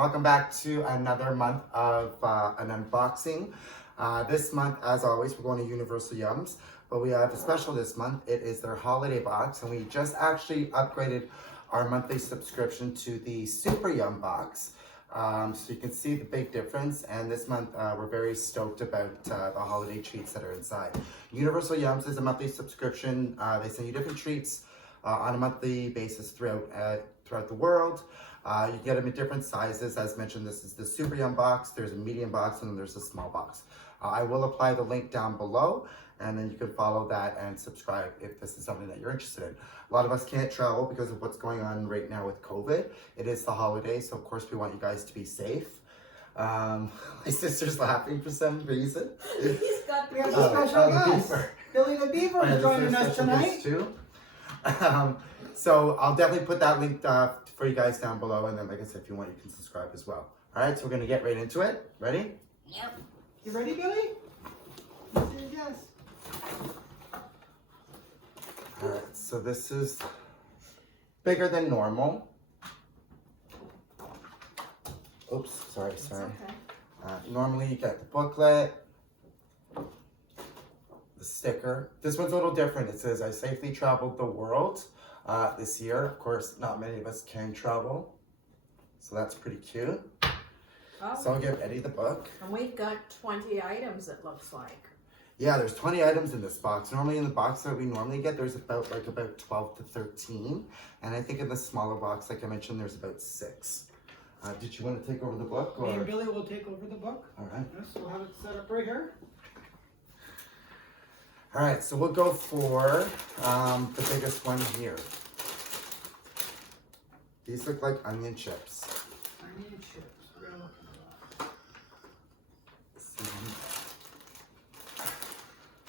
Welcome back to another month of an unboxing. This month, as always, we're going to Universal Yums, but we have a special this month. It is their holiday box, and we just actually upgraded our monthly subscription to the Super Yum box. So you can see the big difference, and this month we're very stoked about the holiday treats that are inside. Universal Yums is a monthly subscription. They send you different treats on a monthly basis throughout the world. You get them in different sizes. As mentioned, this is the Super Yum box. There's a medium box and then there's a small box. I will apply the link down below, and then you can follow that and subscribe if this is something that you're interested in. A lot of us can't travel because of what's going on right now with COVID. It is the holidays, so of course we want you guys to be safe. My sister's laughing for some reason. He's got We have a special guest. Billy the Beaver is joining us tonight. Too. So I'll definitely put that link for you guys down below, and then like I said, if you want, you can subscribe as well. All right, so we're gonna get right into it. Ready? Yep. You ready, Billy? Yes. All right, so this is bigger than normal. Oops, sorry. Okay. Normally you get the booklet, the sticker. This one's a little different. It says, I safely traveled the world this year. Of course, not many of us can travel, so that's pretty cute. Oh, So I'll give Eddie the book. and we've got 20 items, it looks like. Yeah, there's 20 items in this box. Normally in the box that we normally get, there's about 12 to 13. And I think in the smaller box, like I mentioned, there's about 6. Did you want to take over the book? Me Or? and Billy will take over the book. All right. Yes, we'll have it set up right here. All right, so we'll go for the biggest one here. These look like onion chips. Onion chips. We're gonna look at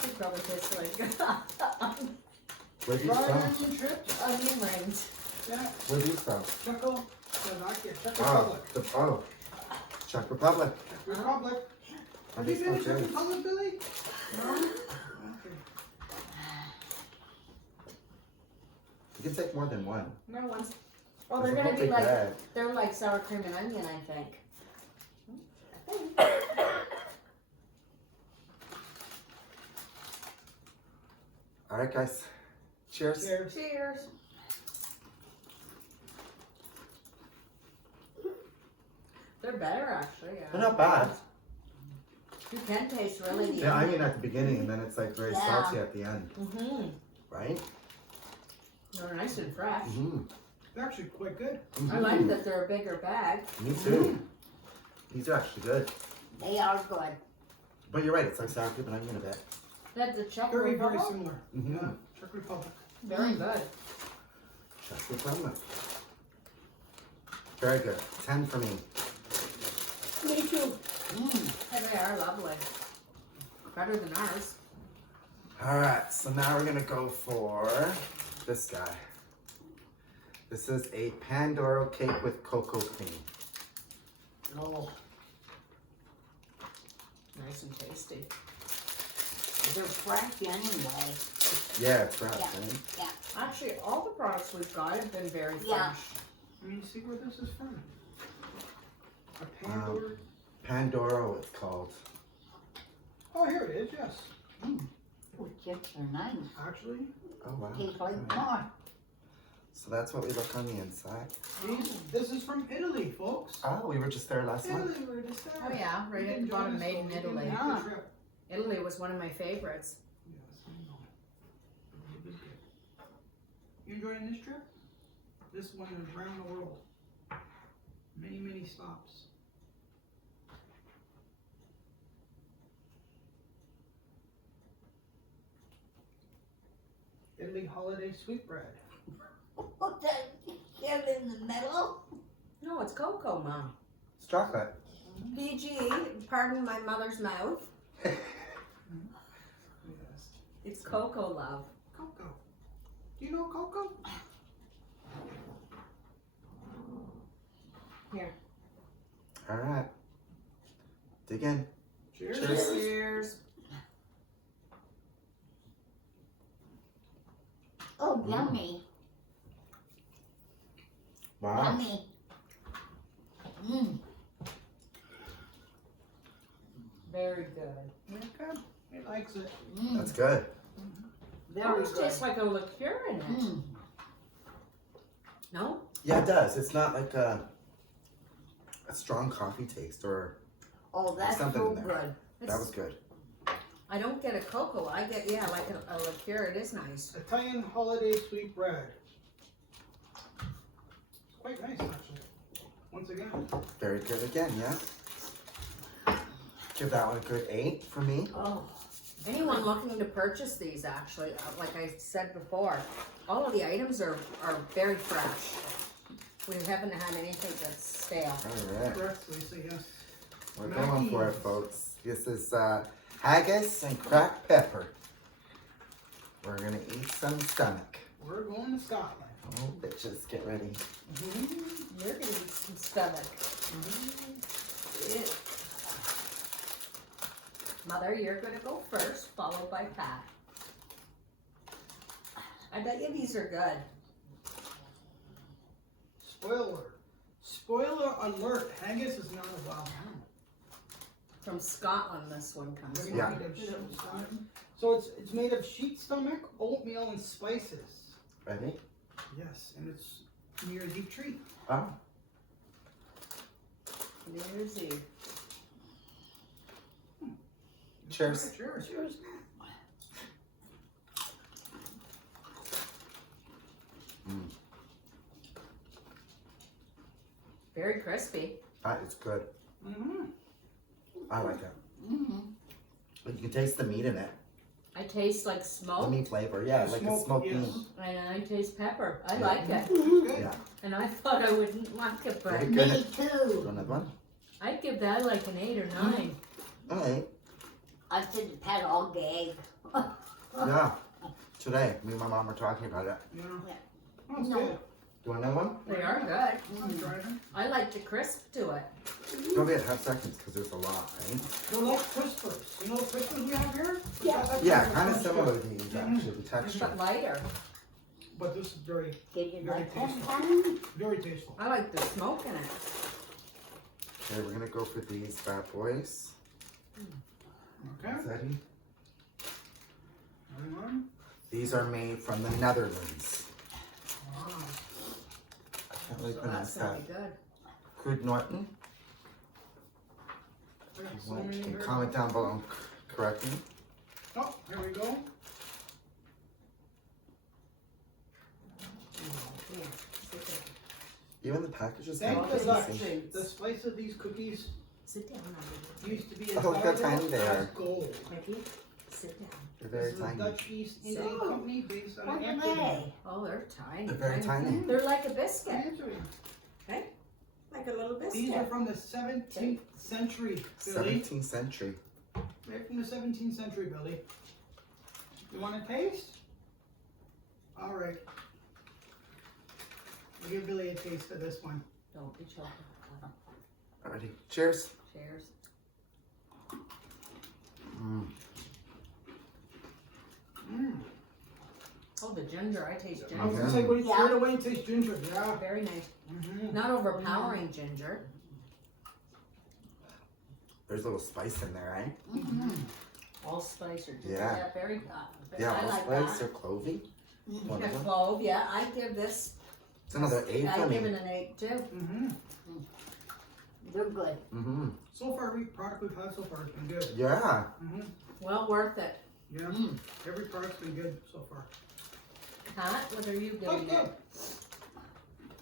It probably tastes like Where that. these Fried from? onion chips. onion rings. Yeah. Where these from? Chuckle. Slovakia. Czech Oh, Republic. Czech Republic. Czech Republic. Are Have you these been to okay? Czech Republic, Billy? No? Okay. You can take more than one. No one's. Well, There's they're a gonna whole be big like, bag. they're like sour cream and onion, I think. All right, guys. Cheers. Cheers. Cheers. They're better actually. Yeah. They're not bad. You can taste really the Yeah, I mean at the beginning, and then it's like very Yeah. salty at the end, Mm-hmm. right? They're nice and fresh. Mm-hmm. They're actually quite good. I like that they're a bigger bag. Me too. These are actually good. They are good. But you're right, it's like sour cream and onion a bit. That's the Czech Very, Republic. very similar. Mhm. Yeah. Czech Republic. Very good. Czech Republic. Very good. 10 for me. Me too. Yeah, they are lovely. Better than ours. All right, so now we're gonna go for this guy. This is a Pandoro cake with cocoa cream. Oh. Nice and tasty. They're fresh anyway. Yeah, it's fresh, Yeah. right? Yeah. Actually, all the products we've got have been very Yeah. fresh. I mean, see where this is from. A Pandora. Pandoro, it's called. Oh, here it is. Yes. Oh, chips are nice. Actually, Oh, wow. Tastes like Alright. corn. So that's what we look on the inside. this is from Italy, folks. Oh, we were just there last month. Italy, we're just there. Oh yeah, right at the bottom, made in Italy. Yeah. Italy was one of my favorites. Yes, I know. It was good. You enjoying this trip? This one is around the world. Many, many stops. Italy holiday sweetbread. What the hell in the middle? No, it's cocoa, Mom. It's chocolate. PG, pardon my mother's mouth. Yes. It's cocoa love. Cocoa. Do you know cocoa? Here. All right. Dig in. Cheers. Cheers. Cheers. Oh, yummy. Wow. Yummy. Mm. Very good. Okay, he likes it. Mm. That's good. Very Almost good. tastes like a liqueur in it. Mm. No? Yeah, it does. It's not like a strong coffee taste or Oh, that's something so in there. good. that was good. I don't get a cocoa. I get, yeah, like a liqueur. It is nice. Italian holiday sweet bread. It's quite nice, actually. Once again. Very good again, yeah. Give that one a good 8 for me. Oh, Anyone looking to purchase these, actually, like I said before, all of the items are very fresh. We haven't had anything that's stale. All right. Correct, Lisa, yes. We're going for it, folks. This is haggis and cracked pepper. We're gonna eat some stomach. We're going to Scotland. Oh, bitches, get ready. You're gonna eat some stomach. Yeah. Mother, you're gonna go first, followed by Pat. I bet you these are good. Spoiler alert, haggis is not a wild animal. From Scotland, this one comes It's from. Yeah. made of sheep stomach. So it's made of sheep stomach, oatmeal, and spices. Ready? Yes, and it's New Year's Eve treat. Oh, New Year's Eve. cheers. Cheers. Cheers. Very crispy. It's good. Mm-hmm. I like it. mm-hmm. You can taste the meat in it. I taste like The smoke, meat flavor, yeah, like a smoked yes. meat. and I taste pepper. I Yeah. like it. Good. Yeah. And I thought I wouldn't like it, but Very Me good. too. Another one? I'd give that like an 8 or 9. Alright. I said to Pat all gag. Yeah. Today, me and my mom were talking about it. Yeah. Yeah. Oh, it's No. good. Do you want another one? They are good. I'm trying. I like the crisp to it. Go ahead, have seconds, because there's a lot, right? They're like crispers. You know the crispers we have here? Yeah. That's Yeah, like kind of crisper. similar to these, actually, the texture. But lighter. But this is very, Did you Very like that, tasty. Pat? very tasteful. I like the smoke in it. Okay, we're gonna go for these bad boys. Okay. Ready? Moving on. These are made from the Netherlands. Wow. I can't really So pronounce that's gonna that. be good. Good Norton. I got You so want many to here. comment down below and correct me. Oh, here we go. Yeah. Even the packages Thank have the the Dutch. same. The spice of these cookies Sit down, used to be as Oh, look how valuable tiny they as are. gold. Mickey. Sit down. They're very This is a tiny. Dutch East India So, Company based on What are Amsterdam. they? Oh, they're tiny. They're very tiny. They're like a biscuit. Amsterdam. Like a little These are biscuit. from the 17th century, Billy. 17th century. Right from the 17th century, Billy. You want a taste? All right. We'll give Billy a taste of this one. Don't be choking. Alrighty. Cheers. Cheers. Mm. Mm. Oh, the ginger. I taste I was ginger. gonna say, what do you Yeah. right away taste ginger? Yeah. Very nice. Mm-hmm. Not overpowering ginger. There's a little spice in there, right? Mm-hmm. Allspice or ginger. Yeah. Very good. Yeah, I like allspice that. or clovey. One A of them. clove, yeah. I give this. It's another 8 for I give me. it an 8 too. Mm-hmm. They're good. Mm-hmm. So far, every product we've had so far has been good. Yeah. Mm-hmm. Well worth it. Yeah. Mm. Every product's been good so far. Pat, what are you Oh, giving good. it?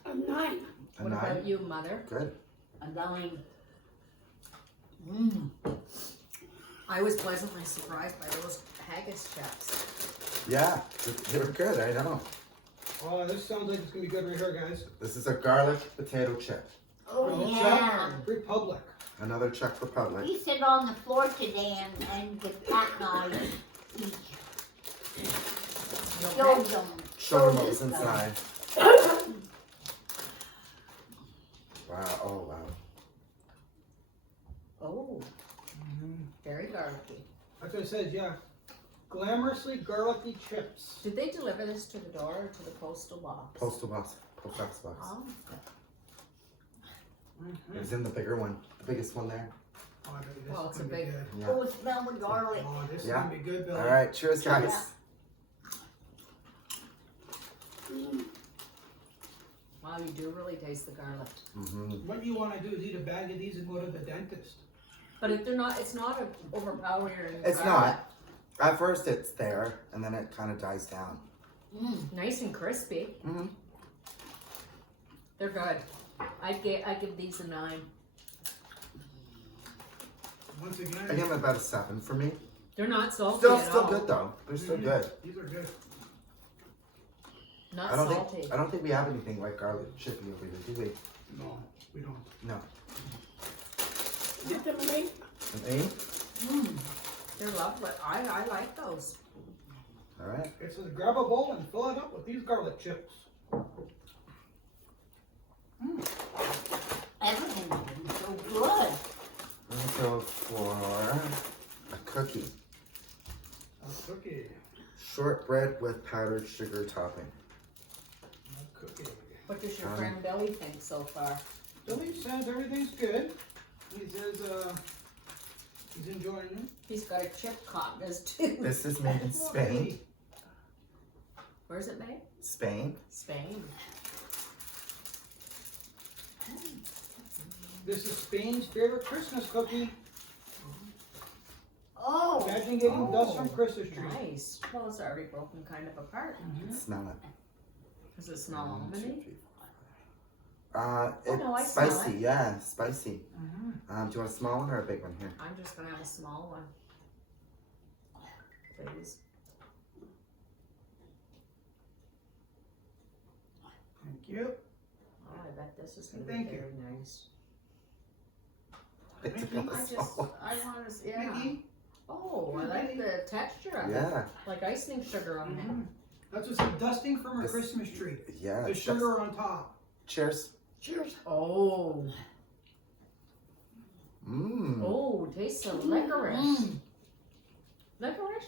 A 9. A What 9. about you, Mother? Good. A 9. Mm. I was pleasantly surprised by those haggis chips. Yeah. They were good, I know. Oh, this sounds like it's gonna be good right here, guys. This is a garlic potato chip. Oh, Czech yeah. Republic. Another Czech Republic. We sit on the floor today and give Pat and I each You show okay? them. Show them what was them. inside. Wow. Oh, wow. Oh, Mm-hmm. very garlicky. That's what it says, yeah. Glamorously garlicky chips. Did they deliver this to the door or to the postal box? Postal box. Post office box. Oh, It was in the bigger one, the biggest one there. Oh, I bet you this Well, is it's a gonna be big- good. Yeah. Oh, smell the garlic. Oh, this is Yeah. gonna be good, Billy. All right, cheers, guys. Wow, you do really taste the garlic. Mm-hmm. What you wanna do is eat a bag of these and go to the dentist. But if they're not, it's not overpowering. It's garlic. not. At first, it's there, and then it kind of dies down. Nice and crispy. Mm-hmm. They're good. I give these a 9. Once I again, give them about a 7 for me. They're not salty Still, at still all. good though. They're still good. these are good. Not I don't salty. think I don't think we have anything like garlic chippy over here, do we? No, we don't. No. Get them late. An 8? They're lovely. I like those. All right. It says grab a bowl and fill it up with these garlic chips. Everything's been so good. Let's go for a cookie. A cookie. Shortbread with powdered sugar topping. A cookie. What does your friend Billy think so far? Billy says everything's good. He says he's enjoying it. He's got a chip continent too. This is made in Spain. Where's it made? Spain. Spain. This is Spain's favorite Christmas cookie. Oh, Imagine getting dust from Christmas tree. Nice. Well, it's already broken kind of apart. Smell it. Does it smell 1, 2, almondy? 3, 4. Oh, no, I It's smell spicy. it. Yeah, spicy. Mhm. Do you want a small one or a big one here? I'm just gonna have a small one. Please. Thank you. Oh, I bet this is gonna Thank be you. very nice. It's Mickey, a I small just, one. I want to, yeah. Mickey. Oh, I like the texture of it. Yeah, Like icing sugar on Mhm. That's what's a dusting from a This- Christmas tree. yeah. The it's sugar on top. Cheers. cheers. it. Oh, Mmm. oh, tastes of licorice. Licorice?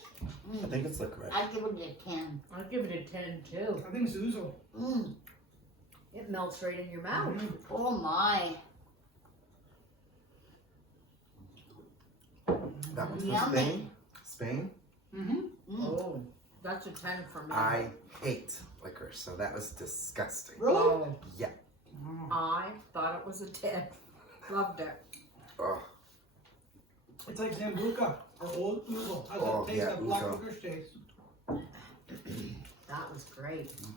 I think it's licorice. I give it a 10. I'll give it a 10 too. I think it's ouzo. It melts right in your mouth. Mhm. Oh my. That one's from Yummy. Spain. Spain. Mm-hmm. Oh, that's a 10 for me. I hate licorice, so that was disgusting. Really? Oh, Yeah. Oh. I thought it was a 10. Loved it. Oh, It's like Zambuca or old ouzo. Has Oh, that taste, yeah, that black ouzo. licorice taste. That was great. this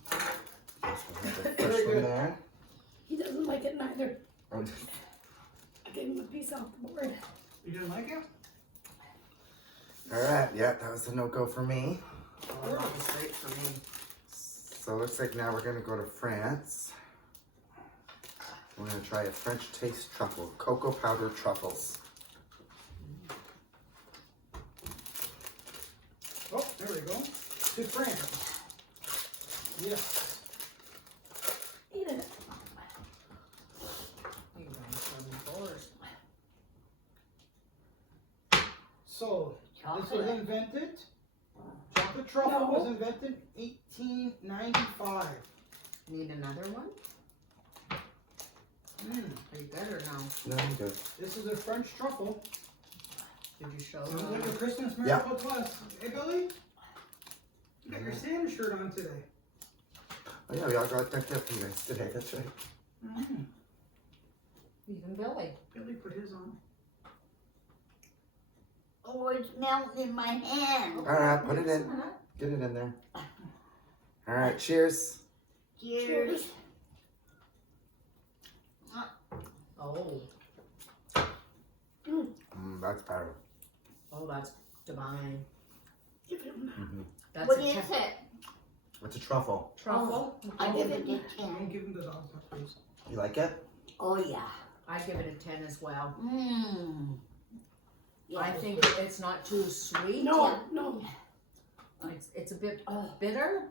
one has a Very fresh one good. there. He doesn't like it neither. Oh, I gave him a piece off the board. You didn't like it? all right. Yeah, that was a no-go for me. Oh, that was great for me. So it looks like now we're gonna go to France. We're gonna try a French taste truffle, cocoa powder truffles. Oh, there we go. To France. Yes. Eat it. You guys are indoors. So, this was Chocolate. invented. Chocolate truffle No. was invented 1895. Need another one? Are you good or no? No, I'm good. This is a French truffle. Did you show Sounds like a them? Christmas Yeah. miracle to us. Hey, Billy? You got your Santa shirt on today. Oh yeah, we all got decked up for you guys today. That's right. Mm-hmm. Even Billy. Billy put his on. Oh, it's melting in my hand. All right, put it in. Get it in there. All right, cheers. Cheers. Oh, That's better. oh, that's divine. Give him That's What a is te- it? It's a truffle. truffle. I give it a Don't 10. give him the dog stuff, please. You like it? Oh yeah. I give it a 10 as well. Mmm. Yeah, I it's think good. it's not too sweet. No, no. It's a bit bitter,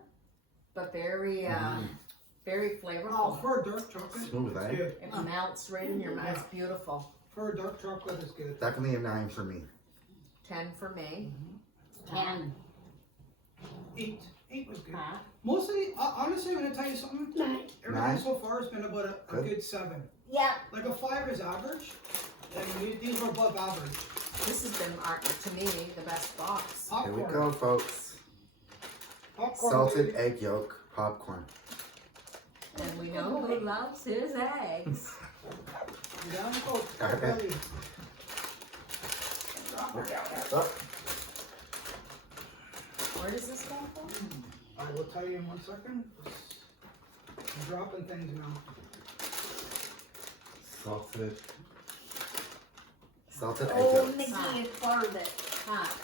but very very Oh, flavorful. for a dark chocolate, Smooth, it's eh? good. It melts right in your mouth. It's beautiful. For a dark chocolate, it's good. Definitely a 9 for me. 10 for me. 10. 8. 8 was good. Huh? Mostly, honestly, I'm gonna tell you something. 9. Everything Nine? so far has been about a Good. good 7. Yeah, Like a 5 is average, and these were above average. This has been, to me, the best box. Here we Popcorn. go, folks. Popcorn, Salted baby. egg yolk popcorn. And we know who loves his eggs. Down the coast. Okay. Belly. Oh, Where does this come from? I will tell you in 1 second. I'm dropping things now. salted egg oh, yolk. Mickey is part of it. Hot.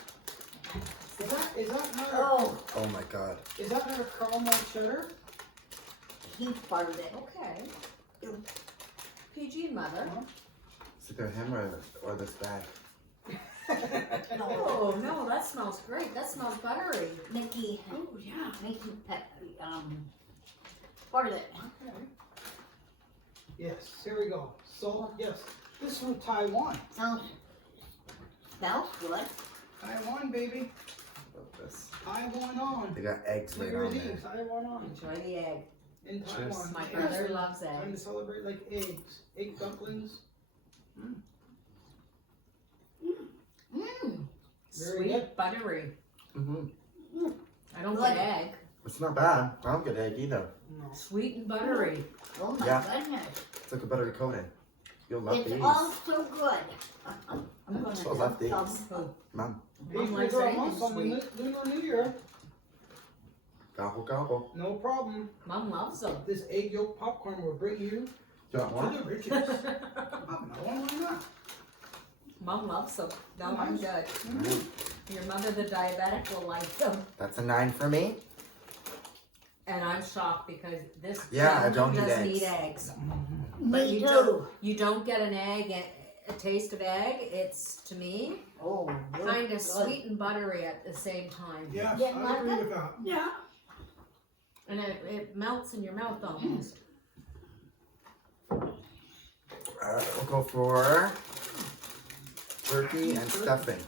Is that not Oh, Oh my god. is that not a caramel cheddar? he's part of it. Okay. PG mother. Is it the him or this bag? Oh, no, that smells great. That smells buttery. Mickey, Oh, yeah. Mickey, part of it. Okay. Yes, here we go. Salt, yes. This is from Taiwan. Smells good. Taiwan, baby. Love this. Taiwan on. They got eggs right New on Year's there. Eve, Taiwan on. Enjoy the egg. In Cheers. Taiwan. My Cheers. brother loves Time to eggs. celebrate like eggs. Egg dumplings. Mmm, Very Sweet, good. buttery. Mm-hmm. I don't Good. get egg. It's not bad. I don't get egg either. No. Sweet and buttery. oh my Yeah. goodness. It's like a buttery coating. You'll love It's these. all so good. I'm gonna So love these. Oh, Mom, Mom Pastry likes girl anything wants some sweet. Lunar New Year. gobble gobble. No problem. Mom loves them. This egg yolk popcorn will bring you You want to more? the riches. Oh, no, why not? Mom loves them. No, I'm good. Mhm. Your mother, the diabetic, will like them. That's a 9 for me. And I'm shocked because this Yeah, I don't gentleman need does eggs. need eggs. But Me you too. You don't get an egg, a taste of egg. It's, to me, Oh, kind of good. sweet and buttery at the same time. Yes, Yeah, I agree with that. Yeah. And it melts in your mouth almost. Alright, we'll go for turkey and stuffing.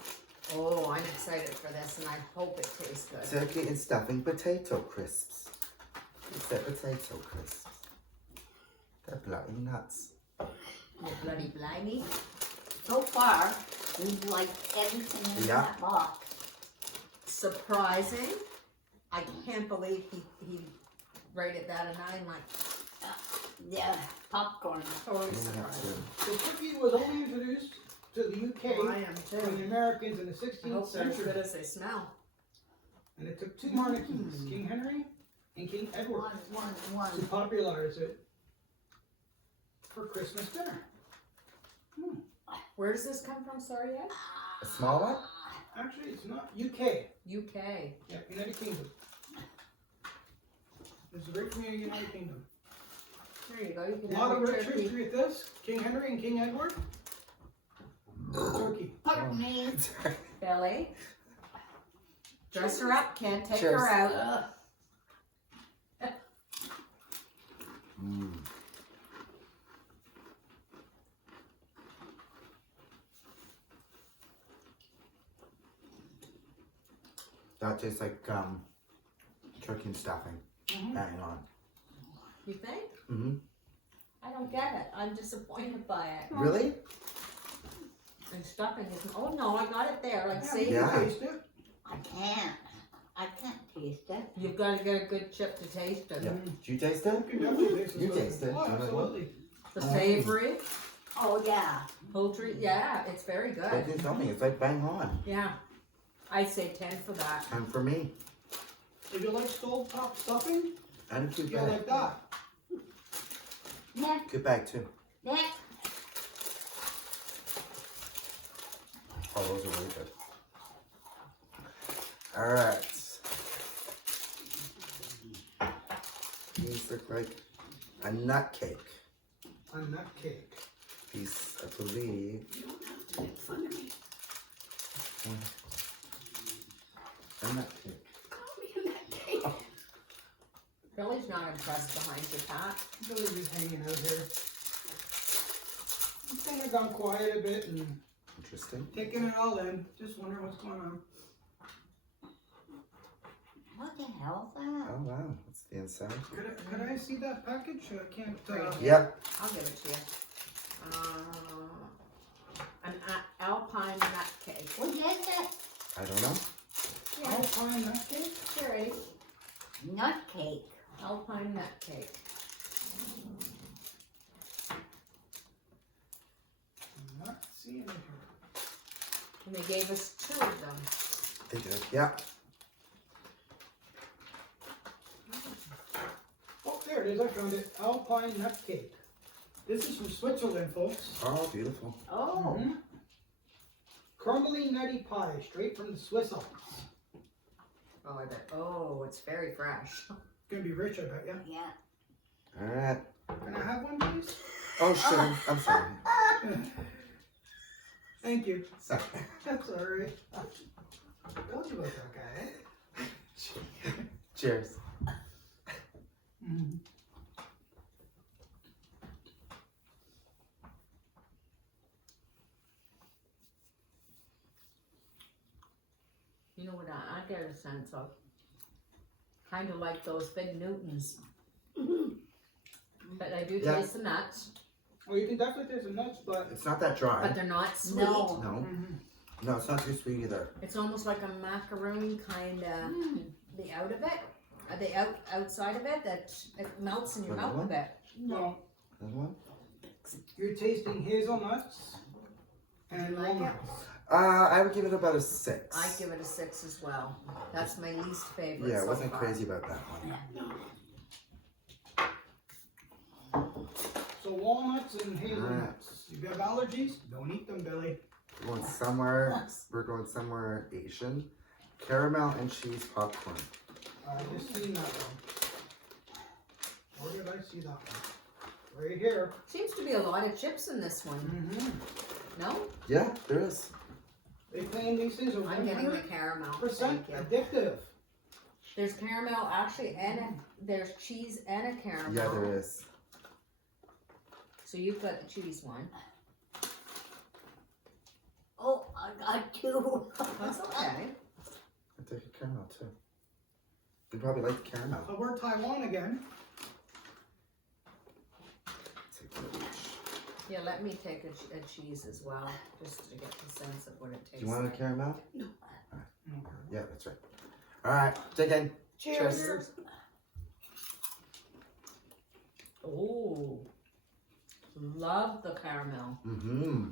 Oh, I'm excited for this and I hope it tastes good. Turkey and stuffing potato crisps. You said potato crisps. They're bloody nuts. You bloody blimey. So far, we've liked everything in Yeah. that box. Surprising. I can't believe he rated that a 9, like Yeah, popcorn. totally I'm gonna have surprising. to- The cookie was only introduced to the UK I am by the too. Americans in the I 16th hope they're as good century. as they smell. And it took 2 monarchies, King Henry and King Edward, to One. popularize it for Christmas dinner. Where does this come from, sorry, Ed? A small one? Actually, it's not UK. UK. Yeah, United Kingdom. It's right from the United Kingdom. There you go. You A can lot have of your rich turkey. history with this. King Henry and King Edward. Turkey. Pardon me. Billy. Dress her up, Ken. Take Cheers. her out. Mm. That tastes like turkey and stuffing. Mhm. Hang on. You think? Mm-hmm. I don't get it. I'm disappointed by it. Really? And stuffing isn't. Oh no, I got it there. Like, see? you Yeah. can taste it. I can't taste it. You've got to get a good chip to taste it. Yeah. Mm. Did you taste it? You can definitely taste it. You taste it. Oh, You wanna go? absolutely. The savory, Oh, yeah. poultry. Yeah, it's very good. Turkey and stuffing. It's like bang on. Yeah. I say 10 for that. And for me, If you like stovetop stuffing, and a cute you'll bag. like that. Next, Good bag too. next. Oh, those are really good. Alright. These look like a nut cake. A nut cake. These, I believe. Don't make fun of me. A nut cake. Call me in that cake. Billy's not impressed behind you, Pat. Billy's just hanging out here. He's kind of gone quiet a bit and Interesting. taking it all in. Just wondering what's going on. What the hell is that? Oh wow, what's the inside? Could I see that package? I can't. Yep. I'll give it to you. An alpine nut cake. What is that? I don't know. Alpine nut cake? Sure, Eddie. Nut cake. Alpine nut cake. I'm not seeing it here. And they gave us 2 of them. They did. Yeah. Oh, there it is, I found it. Alpine nut cake. This is from Switzerland, folks. Oh, beautiful. Oh. Mhm. Crumbly nutty pie, straight from the Swiss Alps. Oh, I bet. Oh, it's very fresh. Gonna be rich, I bet, yeah. Yeah. All right. Can I have one, please? Oh, sugar. I'm sorry. Thank you. Sorry. That's alright. Told you about that guy, eh? Cheers. Mhm. You know what I get a sense of? Kind of like those big Newtons. But I do Yeah. taste the nuts, Well, you can definitely taste the nuts, but It's not that dry. but they're not sweet. No. No. mhm. No, it's not too sweet either. It's almost like a macaroon kind of. The out of it, the outside of it, that it melts in your Vanilla? mouth a bit. no, Another one? you're tasting hazelnuts and You like it? walnuts. I would give it about a 6. I give it a 6 as well. That's my least favorite. Yeah, I so wasn't far. crazy about that one. So walnuts and hazelnuts. You have allergies? Don't eat them, Billy. We're going somewhere. We're going somewhere Asian. Caramel and cheese popcorn. I just seen that one. Where did I see that one? Right here. Seems to be a lot of chips in this one. Mm-hmm. No, Yeah, there is. They claim these things are I'm getting the 100% caramel. Thank you. addictive. There's caramel actually, and there's cheese and a caramel. Yeah, there is. So you've got the cheese one. Oh, I got 2. That's okay. I take a caramel too. You probably like the caramel. So we're Taiwan again. Take one of each. Yeah, let me take a cheese as well, just to get the sense of what it tastes Do you want a like. caramel? Okay. Yeah, that's right. All right, take in. Cheers. Oh, love the caramel. Mm-hmm.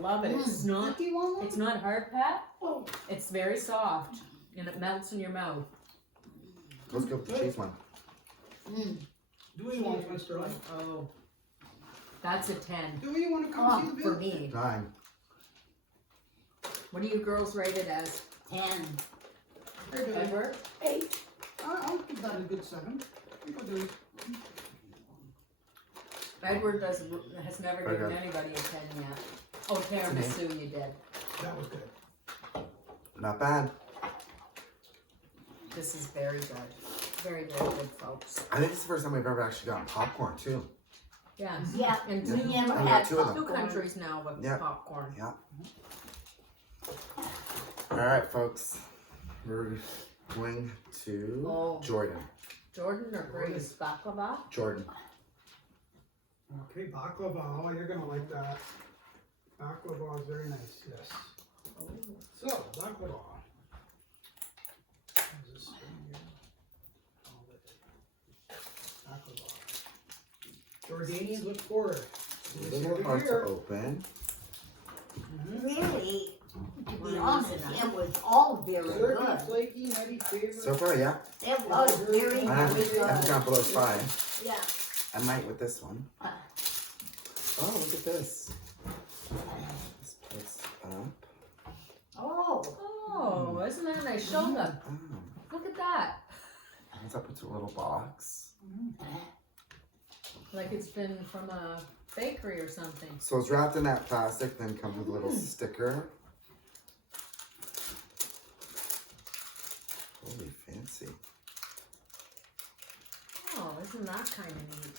Love it. It's not. Do you want one? It's not hard, Pat. Oh, It's very soft, and it melts in your mouth. Let's go with the cheese one. do we want one, Sterling? Oh, that's a 10. Do we want to come see the For video? me. 9. What do you girls rate it as? 10. Hey, Billy. Edward? 8. I'll give that a good 7. You go, Billy. Edward has never Okay. given anybody a 10 yet. Oh, tiramisu you did. That was good. Not bad. This is very good. Very, very good, folks. I think it's the first time we've ever actually gotten popcorn too. Yes. Yeah. And Yeah. two, We never I got had 2 of them. two popcorn. countries now with Yeah. popcorn. All right, folks. We're going to Oh. Jordan. Jordan or Grace? Baklava? Jordan. Okay, baklava. Oh, you're going to like that. Baklava is very nice, yes. Oh. So, baklava. There's this thing here. All it. Baklava. Jordanians look forward. A You see little over hard to here. open. Really, to Well, be it honest, is nice. it was all very Silky, good. flaky, nutty flavor. So far, yeah. It was very, I haven't, very I haven't good. gone below 5. Yeah. I might with this one. Oh, look at this. This puts up. Oh, Oh, isn't that nice? Show them. Oh, Look at that. it's up into a little box. Like it's been from a bakery or something. So it's wrapped in that plastic, then comes with a little sticker. Holy fancy. Oh, isn't that kind of neat?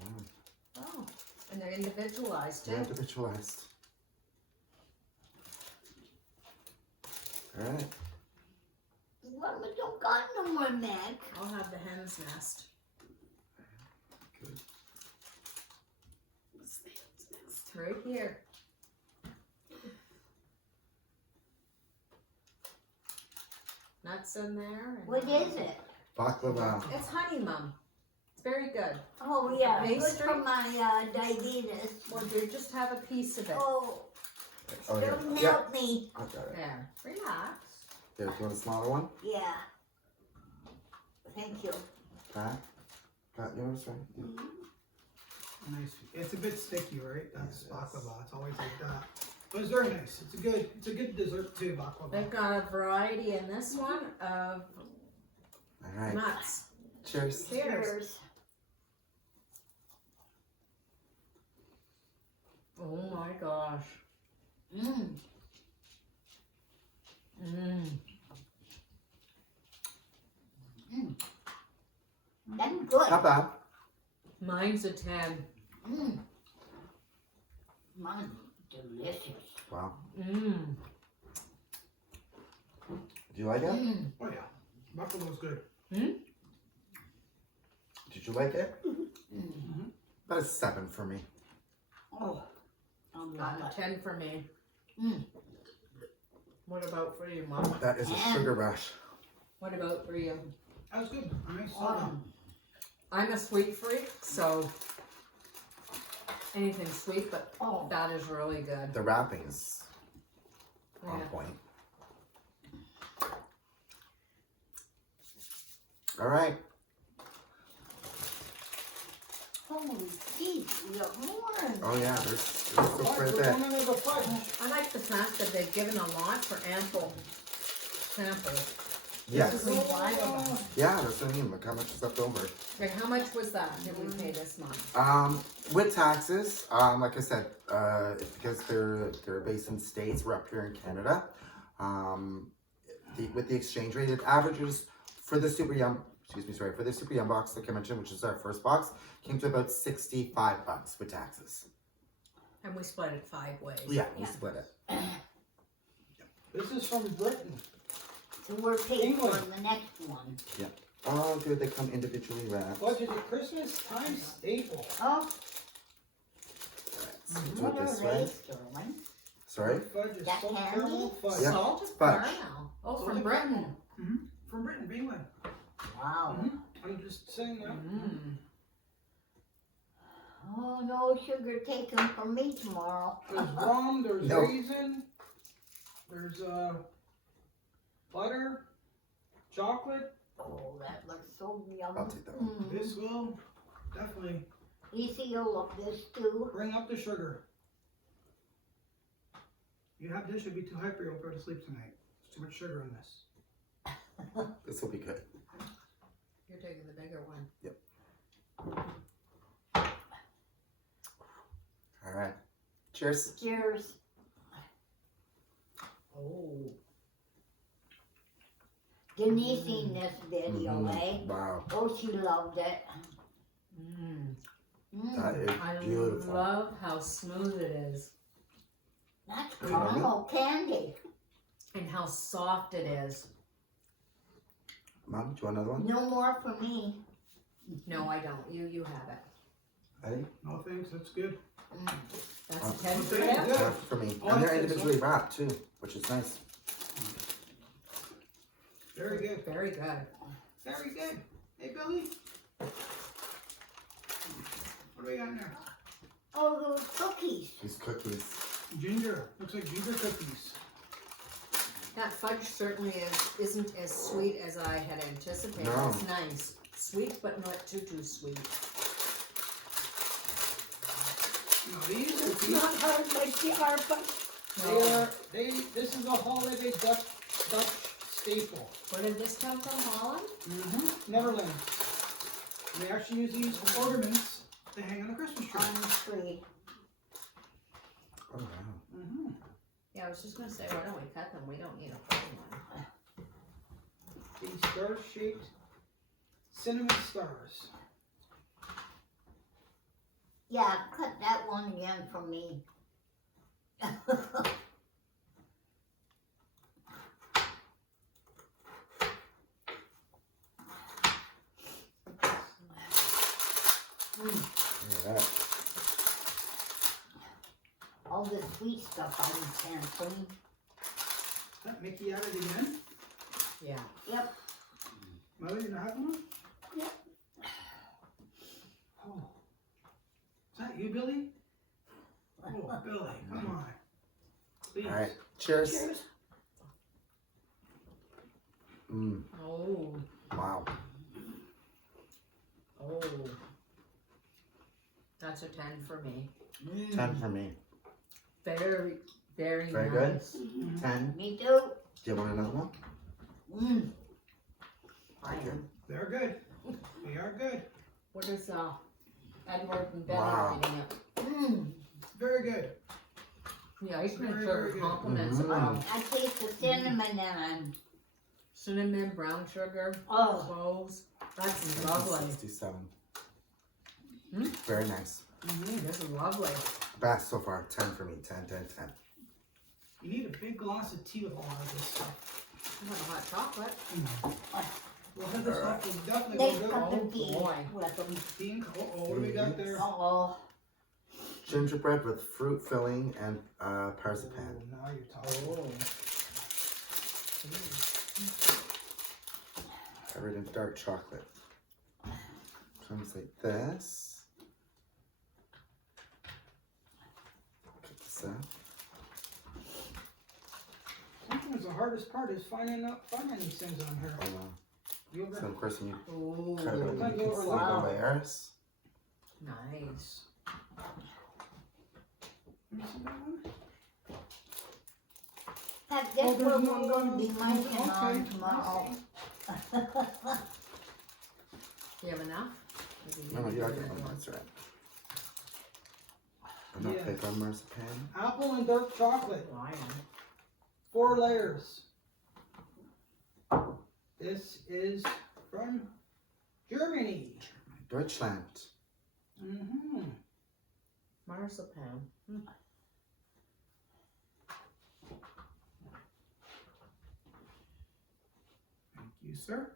Wow. Oh, and they're individualized They're too. individualized. Alright. well, we don't got no more, Mac. I'll have the hen's nest. Good. next. Right here. Nuts in there. And, What is it? Baklava. It's honey, Mum. It's very good. Oh, yeah, good Pastry? for my diabetes. Well, you just have a piece of it. Oh, Oh, here. don't Yeah, help me. I got it. There. Relax. Here, do you want a smaller one? Yeah. Thank you. Pat? Got yours, right? Yeah. Nice. It's a bit sticky, right? That's Yes, it is. baklava. It's always like that. But it's very nice. It's a good dessert too, baklava. They've got a variety in this one of All right. nuts. Cheers. Cheers. Oh my gosh. Mmm. Mmm. That's good. Not bad. Mine's a 10. Mmm. Mine, delicious. Wow. Mmm. Do you like it? Mmm. Oh yeah, baklava's good. Did you like it? Mm. About a 7 for me. Oh, I love Got a it. 10 for me. Mm. What about for you, Mom? That is a sugar rush. What about for you? That was good. Nice. I'm a sweet freak, so anything sweet, but Oh, that is really good. The wrapping is on Yeah. point. All right. holy jeez, we got more. Oh yeah, there's still Fudge, quite a we're bit. going into the fudge. I like the fact that they've given a lot for ample samples. Yes. This is 5 of them. Yeah, that's what I mean. Look how much is left over. Okay, how much was that did we pay this month? With taxes, like I said, it's because they're based in States, we're up here in Canada. With the exchange rate, it averages for the Super Yum, for the Super Yum box, like I mentioned, which is our first box, came to about $65 with taxes. And we split it 5 ways. Yeah, we split it. This is from Britain. So we're paying for England. the next one. Oh, good, they come individually wrapped. Fudge is a Christmas time staple. Oh, So do what it are this they, way. Sterling? Sorry? Fudge is That salt candy? caramel fudge. Yeah. Salted Fudge. caramel. Oh, Salted from Britain. caramel. From Britain, England. Wow. I'm just saying that. Mm. Oh, no sugar taken from me tomorrow. There's rum, there's No. raisin, there's butter, chocolate. Oh, that looks so I'll yummy. take that one. Mm. This will definitely Lisa, you'll love this too. bring up the sugar. You have this, you'll be too hyper, you'll go to sleep tonight. There's too much sugar in this. This will be good. You're taking the bigger one. All right. Cheers. Cheers. Oh. Denise seen this video, Mhm. eh? Wow, Oh, she loved it. Mm. that Mm. is I beautiful. love how smooth it is That's You love it? caramel candy. and how soft it is. Mom, do you want another one? No more for me. No, I don't. You have it. Hey, No thanks, that's good. Mm. That's a 10 for Okay, you. good. one for me. Oh, And they're that's good. individually wrapped too, which is nice. Very good. Very good. Very good. Hey, Billy. What do we got in there? Oh, those cookies. These cookies. Ginger. Looks like ginger cookies. That fudge certainly isn't as sweet as I had anticipated. No. It's nice. Sweet, but not too sweet. Now these It's cookies, not hard like the are, but this is a holiday Dutch staple. Where did this come from, Holland? Netherlands. They actually use these ornaments to hang on a Christmas tree. on the tree. Oh wow. Yeah, I was just gonna say, why don't we cut them? We don't need a full one. These star-shaped cinnamon stars. Yeah, cut that one again for me. Look at that. all the sweet stuff on the sampling. Is that Mickey at it again? Yeah. Yep. Mother, you not having one? Yep. Oh. Is that you, Billy? Oh, Billy, come on. Please. All right, cheers. Cheers. Mm, Oh. wow. Oh. That's a 10 for me. 10 for me. Very, very, Very good. nice. 10. Me too. Do you want another one? Mm. I am. They're good. They are good. What is Edward and Betty Wow. reading it? Mm. Very good. The ice cream Very, sugar very good. compliments Mhm. I taste the cinnamon and I'm, cinnamon, brown sugar, oh, cloves. That's lovely. 67. Hmm? Very nice. This is lovely. Best so far. 10 for me. 10, 10, 10. You need a big glass of tea with a lot of this stuff. I want a hot chocolate. We'll have this stuff. We'll definitely they go good. cut Oh, the tea boy. with them. Tea and what do we got there? Oh, Gingerbread with fruit filling and marzipan. Oh, now you're talking. Oh. Covered in dark chocolate. Comes like this. Cut this up. Sometimes the hardest part is finding these things on here. Oh, wow. You ever? So of course when you Oh. cut it open, you can see the Wow. layers. Nice. Let me see that one. that Oh, this there's one no- we're gonna be munching okay, on tomorrow. Do you have enough? No, you gotta get one more, that's right. I'm not Yes. big on marzipan. Apple and dark chocolate. Lion. 4 layers. This is from Germany. Deutschland. Mm-hmm. Marzipan. Thank you, sir.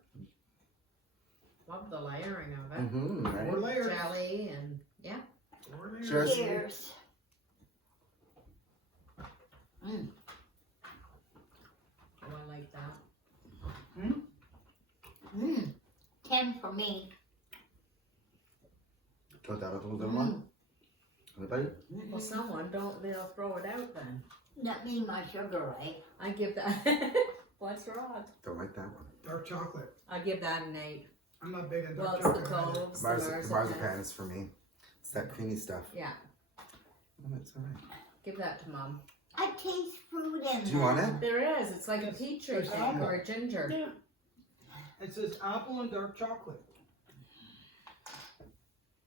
Love the layering of it. Mm-hmm, 4 right? layers. Jelly and 4 layers. Cheers. Cheers. Mm. oh, I like that. Mm. 10 for me. Do you want that other little one? Anybody? Well, someone they'll throw it out then. That means my sugar, right? I give that. What's wrong? Don't like that one. Dark chocolate. I give that an 8. I'm not big on Well, dark it's the chocolate. either. cloves, the marzipan. Marzipan is for me. It's that creamy stuff. Yeah, Oh, it's alright. give that to Mom. I taste fruit in Do you want that. it? There is. It's like a Yes, peach or there's thing almond. or a ginger. It says apple and dark chocolate.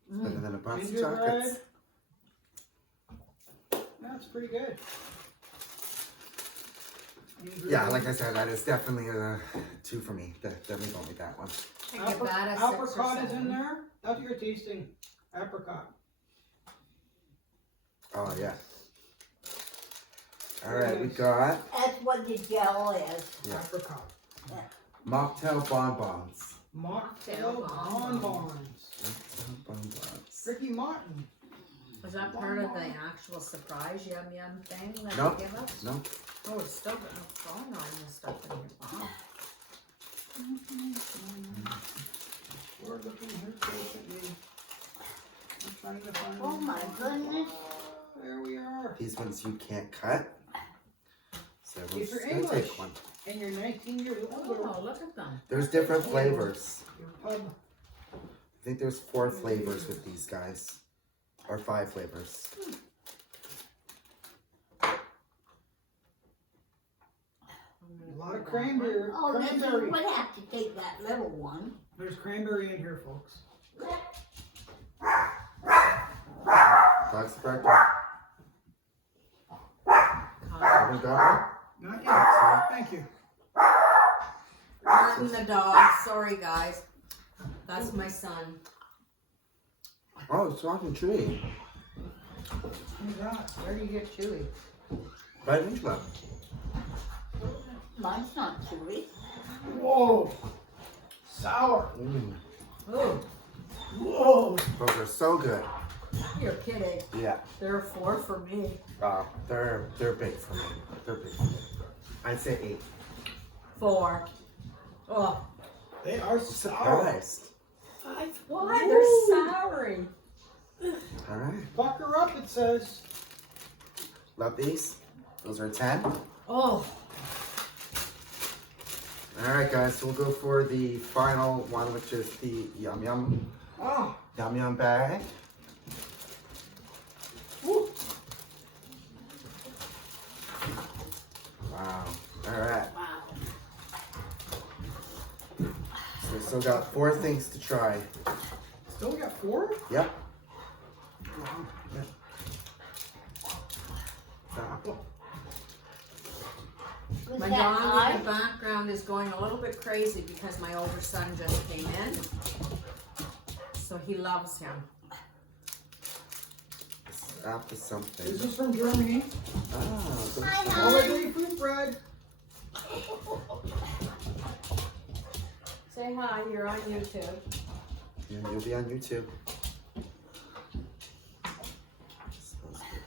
Better than a box of Gingerbread. chocolates. That's pretty good. Yeah, like I said, that is definitely a 2 for me. Definitely don't like that one. I give that a 6 or Apricot is in 7. there. That's what you're tasting. Apricot. Oh, yeah. Alright, we got That's what the gel is. Yeah. Apricot. mocktail bonbons. Mocktail Mocktail bonbons. Mocktail bonbons. Ricky Martin. Was that part of the actual surprise yum yum thing that Nope. they give us? Nope. Oh, it's still got no phone on this stuff in here. Wow. We're looking here patiently. I'm trying to find. Oh my goodness. There we are. These ones you can't cut. So we're If just you're gonna English. take one. And you're 19 years old. Oh, look at them. There's different flavors. Your pub. I think there's 4 flavors with these guys. Or 5 flavors. A lot of cranberry. Oh, then you Cranberry. would have to take that little one. There's cranberry in here, folks. Dog's barking. Haven't got Not yet. Thank you. Pardon the dog. Sorry, guys. That's my son. one? Oh, it's talking tree. Who's that? Where do you get Chewy? Right into them. Mine's not chewy. Whoa. Sour. Mm. Oh, Whoa. Those are so good. You're kidding. Yeah. There are 4 for me. They're big for me. They're big for me. I'd say 8. 4. Oh, They are sour. Surprised. 5. why? They're soury. All right. Buck her up, it says. Love these. Those are 10. Oh, All right, guys. So we'll go for the final one, which is the Yum Yum oh. Yum Yum bag. Woo. Wow. All right. Wow. So we still got 4 things to try. Still got 4? Yep. Wow. Was My that dog high? in the background is going a little bit crazy because my older son just came in. So he loves him. This is after something. This is from Germany. Ah, Hi, those- Holiday fruit bread. Say hi, you're on YouTube. yeah, you'll be on YouTube. Smells good.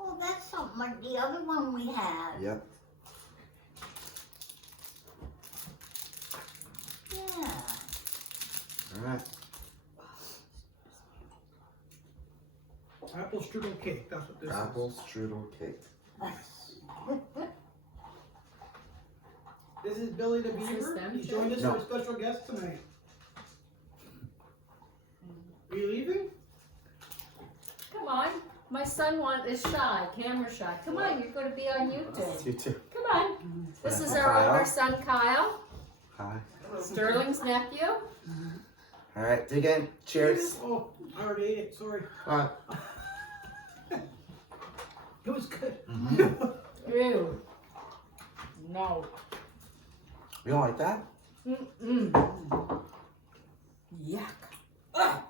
Oh, that's something like the other one we had. Yep. Yeah. All right. Apple strudel cake, that's what this Apple strudel cake. is. This is Billy the this Beaver. them, He's too? joined us No. for a special guest tonight. Are you leaving? Come on. My son is shy, camera shy. Come on, you're going to be on YouTube. You too. Come on. This is our Kyle. older son, Kyle, Hi. Sterling's nephew. All right, dig in. Cheers. Oh, I already ate it, sorry. It was good. Ew. No. You don't like that? Mm-mm. Yuck. Ugh.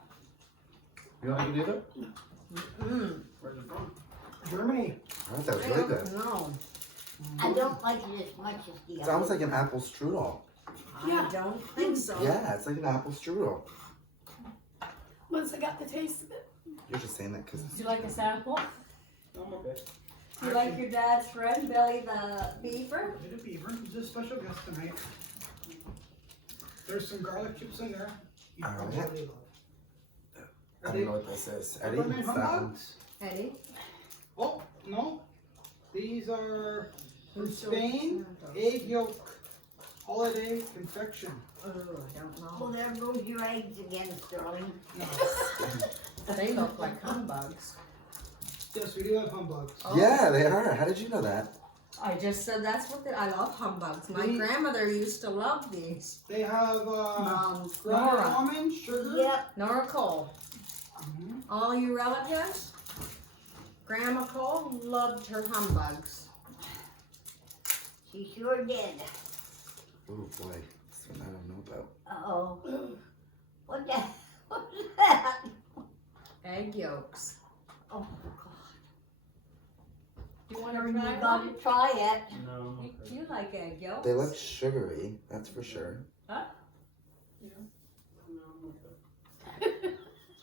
You don't like it either? Mm. Where's it from? Germany. I thought that was really good. No, I don't like it as much as the It other. sounds like an apple strudel. I don't think so. Yeah, it's like an apple strudel. Once I got the taste of it. You're just saying that because Do you like a sample? I'm okay. Do you like your dad's friend, Billy the Beaver? Billy the Beaver. He's a special guest tonight. There's some garlic chips in there. You All probably right. love. I don't know what this is. Eddie, Peppermint it's that one. humbugs? Eddie? Oh, no. These are from Who's so Spain. excited? Egg yolk holiday confection. Oh, I don't Oh, know. there goes your eggs again, Sterling. No. They look like humbugs. Yes, we do have humbugs. Oh. Yeah, they are. How did you know that? I just said that's what I love humbugs. My We- grandmother used to love these. They have Mom's ground Nora. almond, sugar. Yep. Nora Cole. Mhm. All you relatives? Grandma Cole loved her humbugs. She sure did. Oh boy, this one I don't know about. Uh-oh. What's that? Egg yolks. Oh, Do you want God. to You try gotta one? try it. No. You like egg yolks? They look sugary, that's for sure. What's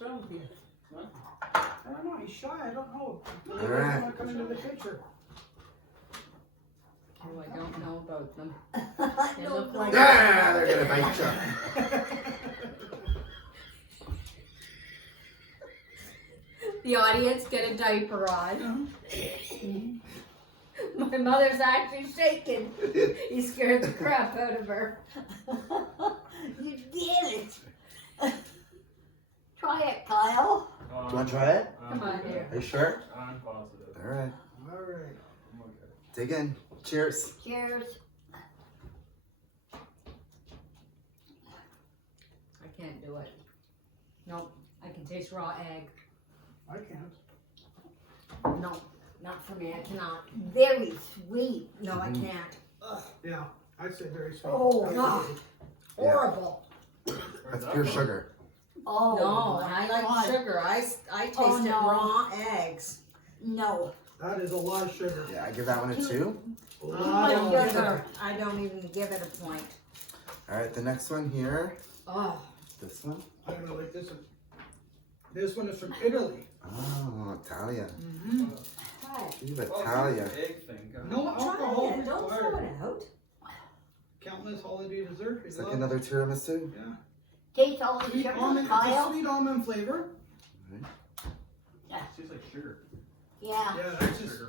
wrong with you? I don't know. He's shy. I don't know. He doesn't Alright. want to come into the picture. Oh, I don't know about them. I They don't look know. like- Ah, they're gonna bite you. The audience get a diaper on. My mother's actually shaking. He scared the crap out of her. You did it. Try it, Kyle. Do you wanna try it? Come on, dear. Are you sure? I'm positive. Alright, All right. I'm okay. dig in. Cheers. Cheers. I can't do it. Nope. I can taste raw egg. I can't. No, not for me. I cannot. Very sweet. No, I can't. Yeah, I'd say very sweet. Oh, Absolutely. Yeah. Horrible. That's pure sugar. Oh, No, my I like God. sugar. I tasted Oh, no. raw eggs. No. That is a lot of sugar. Yeah, I give that one a 2. A Oh, lot of my sugar. God. I don't even give it a point. Alright, the next one here. Oh, This one. I'm gonna like this one. This one is from Italy. Oh, Italian. Mm-hmm. Viva Italia. Egg thing. No alcohol Try it, don't throw required. it out. Countless holiday dessert. It's like another tiramisu. Yeah. Taste all the Sweet sugar, almond. It's a Kyle. sweet almond flavor. Tastes like sugar. Yeah. Yeah,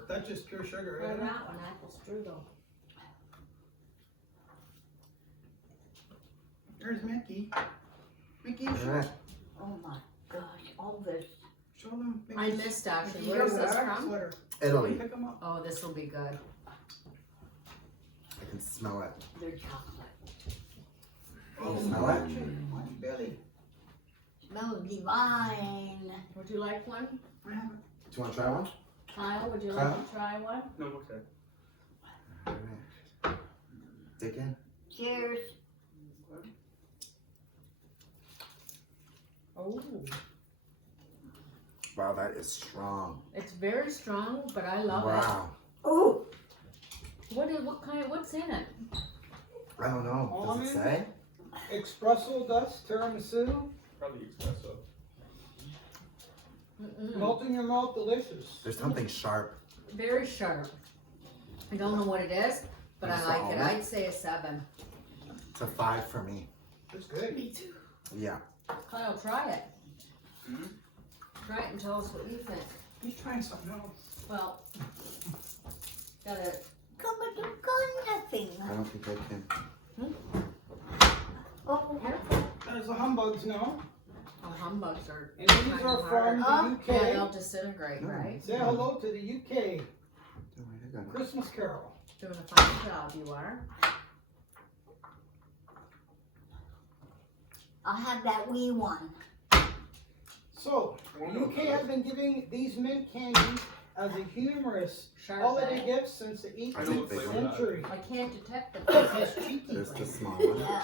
that's just pure sugar. Try Right? that one, apple strudel. There's Mickey. Mickey, All right. Oh my gosh, all this. show them. I Mickey's- missed actually, Mickey's where's this back from? sweater. Italy. Pick 'em up. Oh, this will be good. I can smell it. They're chocolate. Oh, smell it? Mighty Billy. Smells divine. Would you like one? I have it. Do you want to try one? Kyle, would you Kyle? like to try one? No, okay. All right. Dig in. Cheers. Oh, Wow, that is strong. it's very strong, but I love Wow. Ooh. it. What's in it? I don't know. Does it say? Espresso dust tiramisu. Probably espresso. Melt in your mouth, delicious. There's something sharp. Very sharp. I don't know what it is, but I It's like it. almond? I'd say a 7. It's a 5 for me. It's good. Me too. Yeah. Kyle, try it. Mhm. Try it and tell us what you think. He's trying something else. Well, gotta. Come but you got nothing. I don't think I can. Oh, There's the humbugs now. Oh, humbugs are. And these kinda are hard. from the Yeah, UK. they'll disintegrate, right? Say hello to the UK. Don't worry, I got it. Christmas Carol. Doing a fine job, you are. I'll have that wee one. So, the UK has been giving these mint candies as a humorous Sharp. holiday eh? gift since the I know 18th what flavor that is. century. I can't detect the this cheeky There's the flavor. small one. Yeah.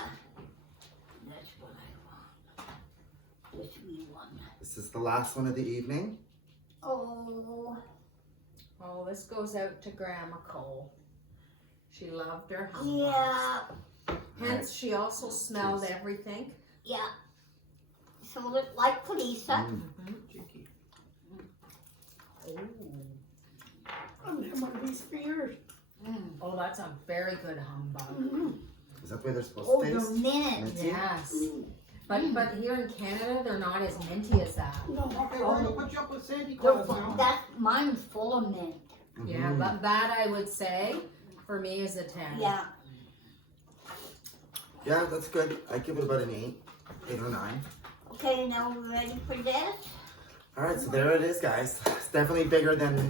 That's what I want. This wee one. This is the last one of the evening. Oh. Oh, this goes out to Grandma Cole. She loved her humbugs. Yeah. Hence, she also smelled Cheers. everything. Yeah. So look like Lisa. Mm. Cheeky. I'm gonna have one of these for yours. Oh, that's a very good humbug. Mm. Is that the way they're supposed Oh, to the taste? mint. Minty? Yes. But here in Canada, they're not as minty as that. No, Okay, we're gonna put you up with Sandy They're Claus now. that mine's full of mint. Yeah, Mhm. but that I would say, for me, is a 10. Yeah. Yeah, that's good. I give it about an 8 or 9. Okay, now we're ready for this. All right, so there it is, guys. It's definitely bigger than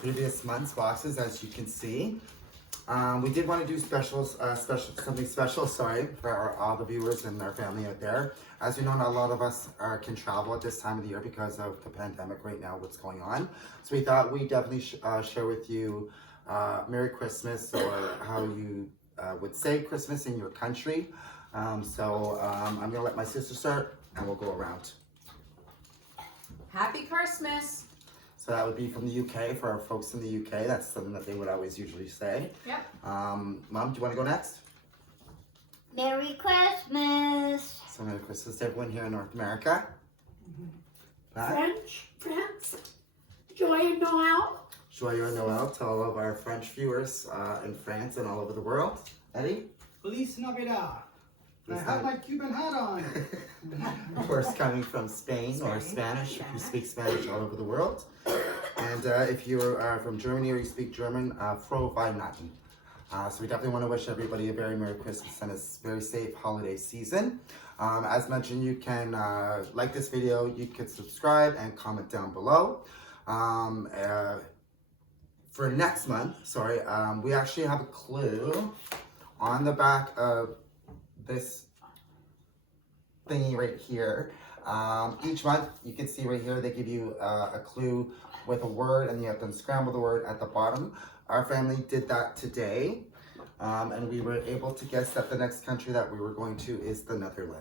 previous month's boxes, as you can see. We did want to do something special, for all the viewers and our family out there. As you know, not a lot of us can travel at this time of the year because of the pandemic right now, what's going on. So we thought we'd definitely share with you Merry Christmas, or how you would say Christmas in your country. I'm going to let my sister start, and we'll go around. Happy Christmas! So that would be from the UK, for our folks in the UK. That's something that they would always usually say. Yep. Mom, do you want to go next? Merry Christmas. So Merry Christmas to everyone here in North America. Pat, France, Joyeux Noel. Joyeux Noel to all of our French viewers in France and all over the world. Eddie? Feliz Navidad. I Feliz have my Cuban hat on. Of course, coming from Spain or Spanish, if you speak Spanish all over the world. And if you're from Germany or you speak German, frohe Weihnachten. So we definitely want to wish everybody a very Merry Christmas and a very safe holiday season. As mentioned, you can like this video, you can subscribe and comment down below. For next month, we actually have a clue on the back of this thingy right here. Each month, you can see right here, they give you a clue with a word, and you have to unscramble the word at the bottom. Our family did that today, and we were able to guess that the next country that we were going to is the Netherlands.